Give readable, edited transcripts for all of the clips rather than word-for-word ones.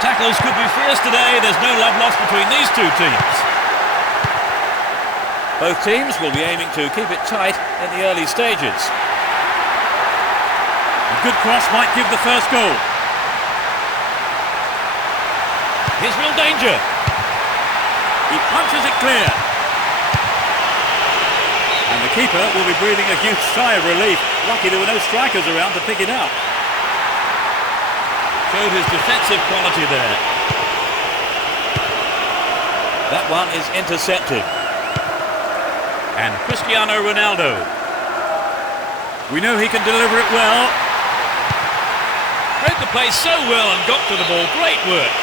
tackles could be fierce today. There's no love lost between these two teams. Both teams will be aiming to keep it tight in the early stages. A good cross might give the first goal. Here's real danger. He punches it clear. And the keeper will be breathing a huge sigh of relief. Lucky there were no strikers around to pick it up. Showed his defensive quality there. That one is intercepted. And Cristiano Ronaldo. We know he can deliver it well. Read the play so well and got to the ball. Great work.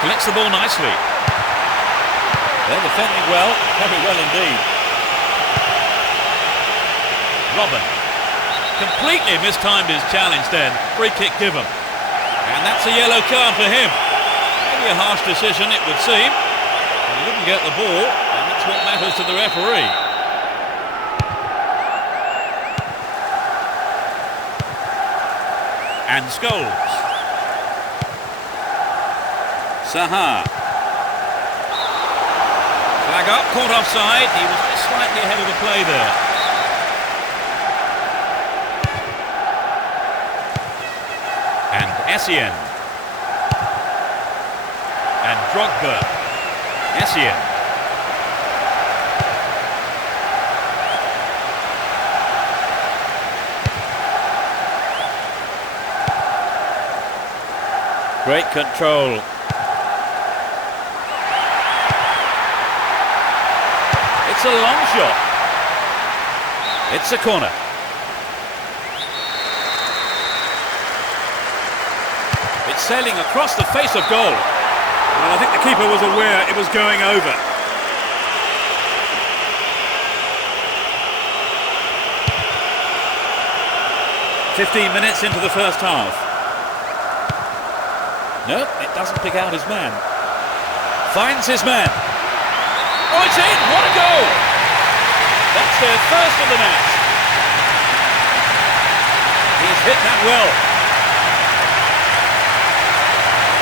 Collects the ball nicely. They're defending well, very well indeed. Robin. Completely mistimed his challenge then. Free kick given. And that's a yellow card for him. Maybe a harsh decision, it would seem. He didn't get the ball, and that's what matters to the referee. And Scholes. Saha. Flag up, caught offside. He was just slightly ahead of the play there. And Essien. And Drogba. Essien. Great control. It's a long shot. It's a corner. It's sailing across the face of goal. Well, I think the keeper was aware it was going over. "15 minutes into the first half. Nope, it doesn't pick out his man. Finds his man. Oh, it's in! What a goal! That's their first of the match. He's hit that well.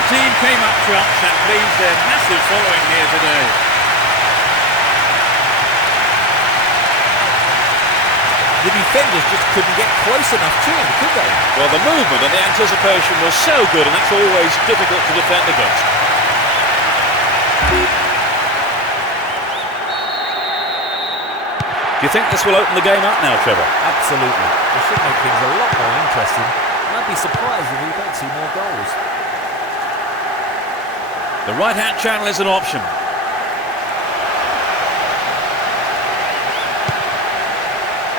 The team came up trumps and pleased their massive following here today. The defenders just couldn't get close enough to him, could they? Well, the movement and the anticipation was so good, and that's always difficult to defend against. Do you think this will open the game up now, Trevor? Absolutely. It should make things a lot more interesting. I'd be surprised if we don't see more goals. The right-hand channel is an option.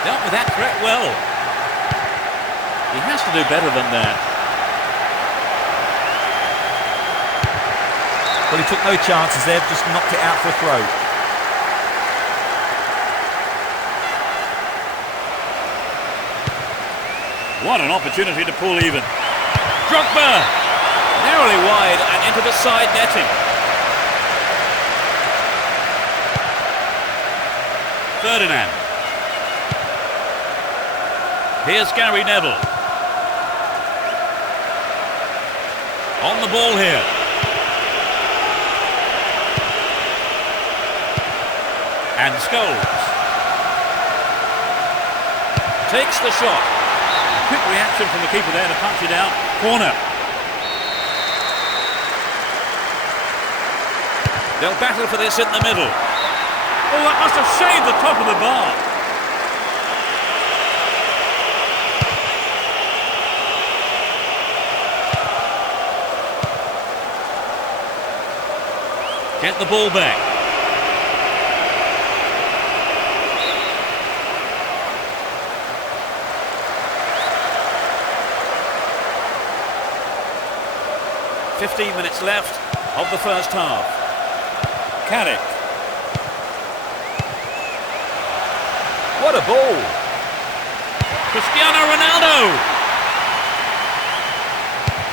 Dealt with that threat well. He has to do better than that. Well, he took no chances there, just knocked it out for a throw. What an opportunity to pull even. Drogba! Narrowly wide and into the side netting. Ferdinand. Here's Gary Neville. On the ball here. And Scholes. Takes the shot. Quick reaction from the keeper there to punch it out. Corner. They'll battle for this in the middle. Oh, that must have shaved the top of the bar. Get the ball back. "15 minutes left of the first half. Carrick. What a ball! Cristiano Ronaldo.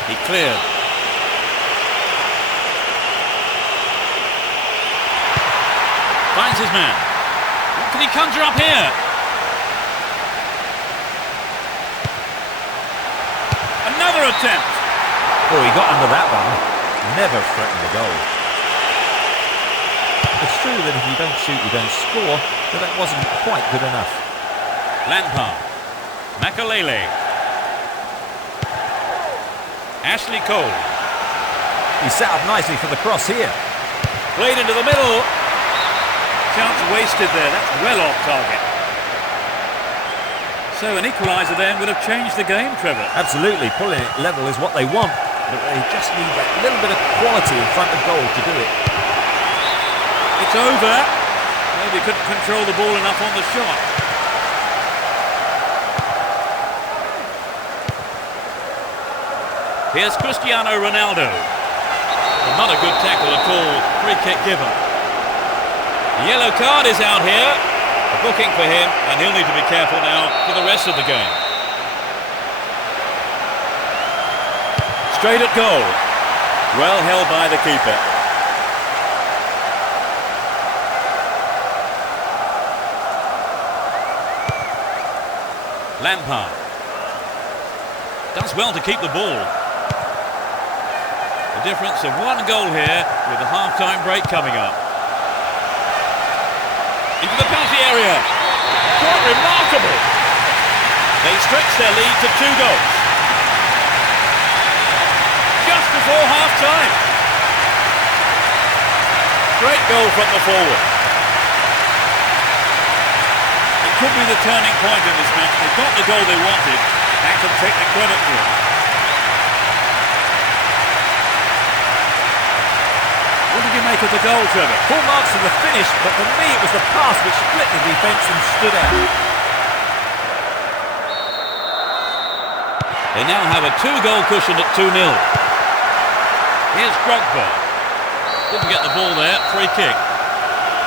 He cleared. Finds his man. What can he conjure up here? another attempt. Oh, he got under that one. Never threatened the goal. It's true that if you don't shoot, you don't score, but that wasn't quite good enough. Lampard. Makalele. Ashley Cole. He's set up nicely for the cross here. Played into the middle. Chance wasted there. That's well off target. So an equaliser then would have changed the game, Trevor. Absolutely. Pulling it level is what they want, but they just need that little bit of quality in front of goal to do it. It's over. Maybe couldn't control the ball enough on the shot. Here's Cristiano Ronaldo. Well, not a good tackle at all. Free kick given. The yellow card is out here. A booking for him, and he'll need to be careful now for the rest of the game. Straight at goal. Well held by the keeper. Lampard. Does well to keep the ball. The difference of one goal here with the half-time break coming up. Into the penalty area. Quite remarkable. They stretch their lead to 2 goals. Just before half-time. Great goal from the forward. It could be the turning point in this match. They got the goal they wanted and can take the credit for it. What did you make of the goal, Trevor? Full marks for the finish, but for me it was the pass which split the defence and stood out. They now have a 2-goal cushion at 2-0. Here's Drogba. Didn't get the ball there, free kick.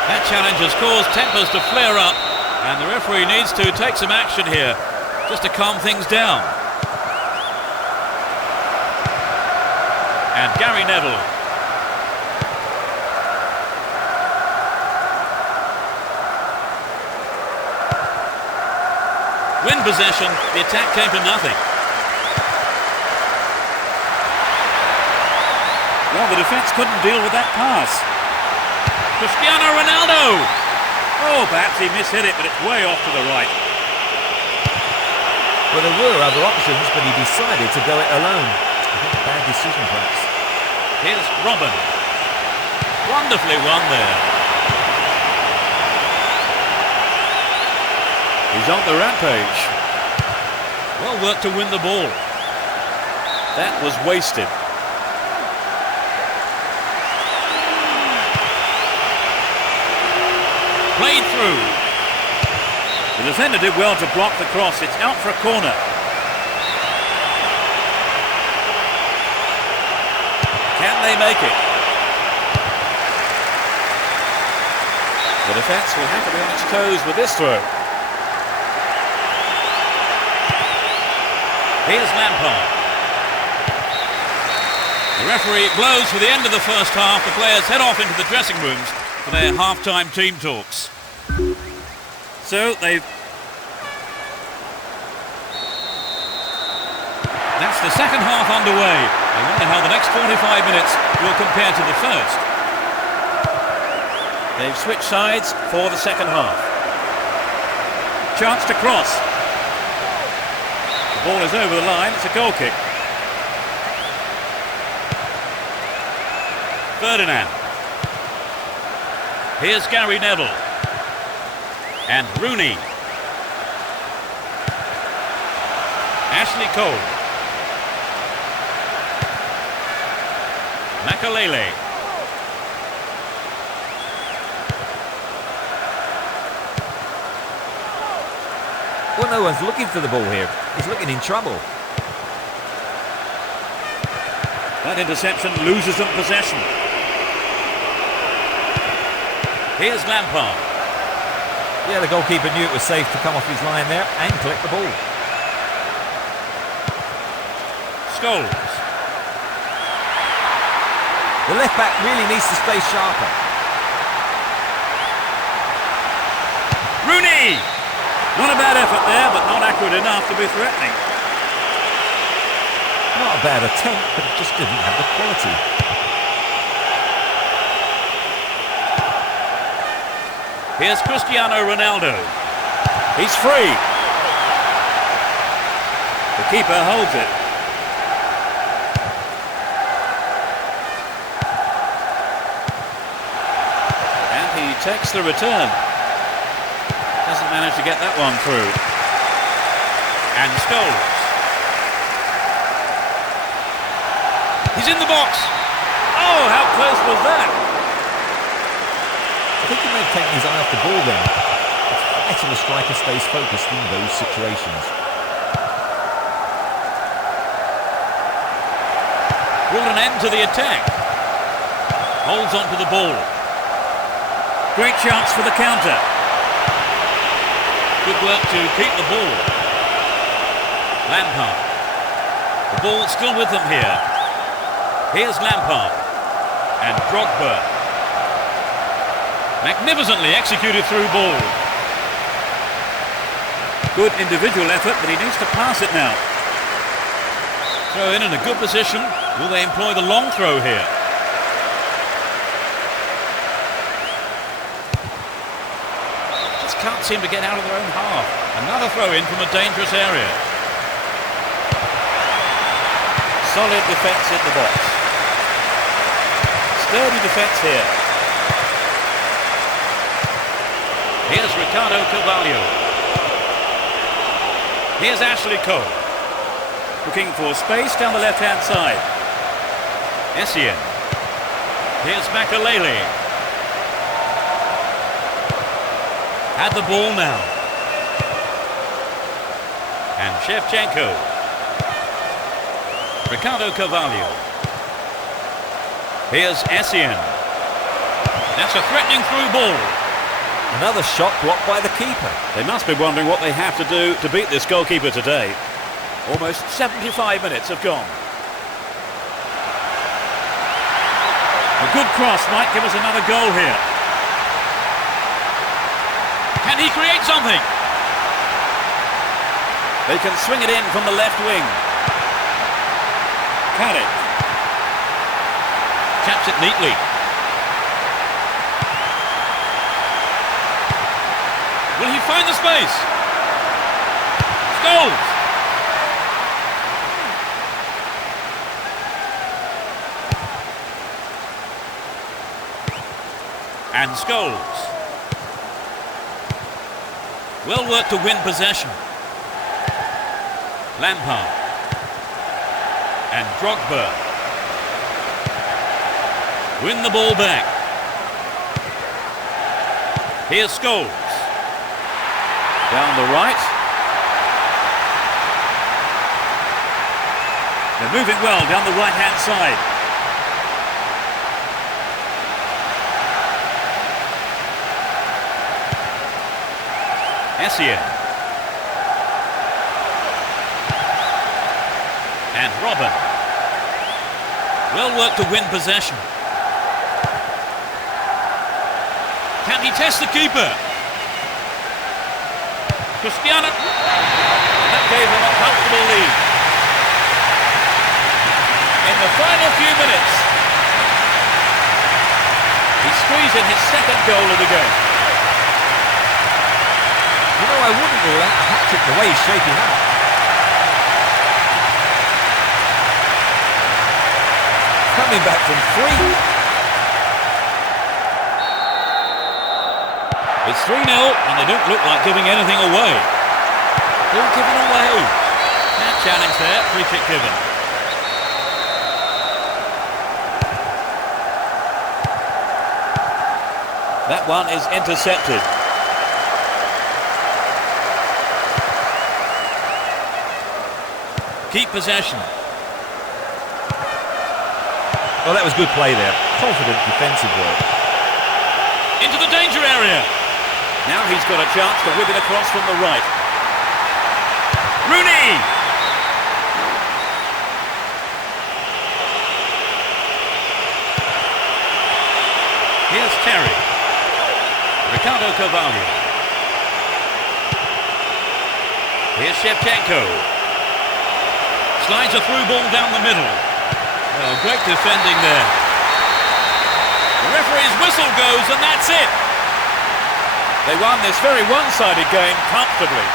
That challenge has caused tempers to flare up, and the referee needs to take some action here, just to calm things down. And Gary Neville. Win possession, the attack came to nothing. Well, the defence couldn't deal with that pass. Cristiano Ronaldo! Oh, perhaps he mishit it, but it's way off to the right. Well, there were other options, but he decided to go it alone. I think a bad decision, perhaps. Here's Robin. Wonderfully won there. He's on the rampage. Well worked to win the ball. That was wasted. Played through. The defender did well to block the cross. It's out for a corner. Can they make it? The defence will have to be on its toes with this throw. Here's Lampard. The referee blows for the end of the first half. The players head off into the dressing rooms for their half-time team talks. So that's the second half underway. I wonder how the next 45 minutes will compare to the first. They've switched sides for the second half. Chance to cross. The ball is over the line. It's a goal kick. Ferdinand. Here's Gary Neville. And Rooney. Ashley Cole. Makalele. Well, no one's looking for the ball here. He's looking in trouble. That interception loses them possession. Here's Lampard. Yeah, the goalkeeper knew it was safe to come off his line there and collect the ball. Scholes. The left back really needs to stay sharper. Rooney! Not a bad effort there, but not accurate enough to be threatening. Not a bad attempt, but it just didn't have the quality. Here's Cristiano Ronaldo. He's free. The keeper holds it. And he takes the return. Doesn't manage to get that one through. And Scholes. He's in the box. Oh, how close was that? I think he may have taken his eye off the ball then. It's vital a striker stays focused in those situations. Brought an end to the attack. Holds on to the ball. Great chance for the counter. Good work to keep the ball. Lampard. The ball still with them here. Here's Lampard. And Drogba. Magnificently executed through ball. Good individual effort, but he needs to pass it now. Throw in a good position. Will they employ the long throw here? Just can't seem to get out of their own half. Another throw in from a dangerous area. Solid defence in the box. Sturdy defence here. Here's Ricardo Carvalho. Here's Ashley Cole. Looking for space down the left-hand side. Essien. Here's Makalele. Had the ball now. And Shevchenko. Ricardo Carvalho. Here's Essien. That's a threatening through ball. Another shot blocked by the keeper. They must be wondering what they have to do to beat this goalkeeper today. Almost 75 minutes have gone. A good cross might give us another goal here. Can he create something? They can swing it in from the left wing. Karic. Taps it neatly. Will he find the space? Scholes. And Scholes. Well worked to win possession. Lampard. And Drogba. Win the ball back. Here's Scholes. Down the right. They're moving well down the right-hand side. Essien. And Robin. Well worked to win possession. Can he test the keeper? Cristiano. That gave him a comfortable lead. In the final few minutes, he squeezed in his second goal of the game. You know, I wouldn't rule out a hat-trick the way he's shaping up. Coming back from three. It's 3-0 and they don't look like giving anything away. All given away. That challenge there, free kick given. That one is intercepted. Keep possession. Well, that was good play there. Confident defensive work. Into the danger area. Now he's got a chance to whip it across from the right. Rooney! Here's Terry. Ricardo Carvalho. Here's Shevchenko. Slides a through ball down the middle. Well, great defending there. The referee's whistle goes, and that's it. They won this very one-sided game comfortably.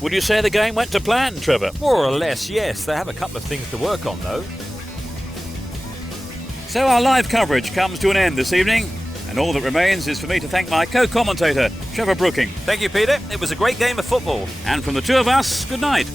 Would you say the game went to plan, Trevor? More or less, yes. They have a couple of things to work on, though. So our live coverage comes to an end this evening, and all that remains is for me to thank my co-commentator, Trevor Brooking. Thank you, Peter. It was a great game of football. And from the two of us, good night.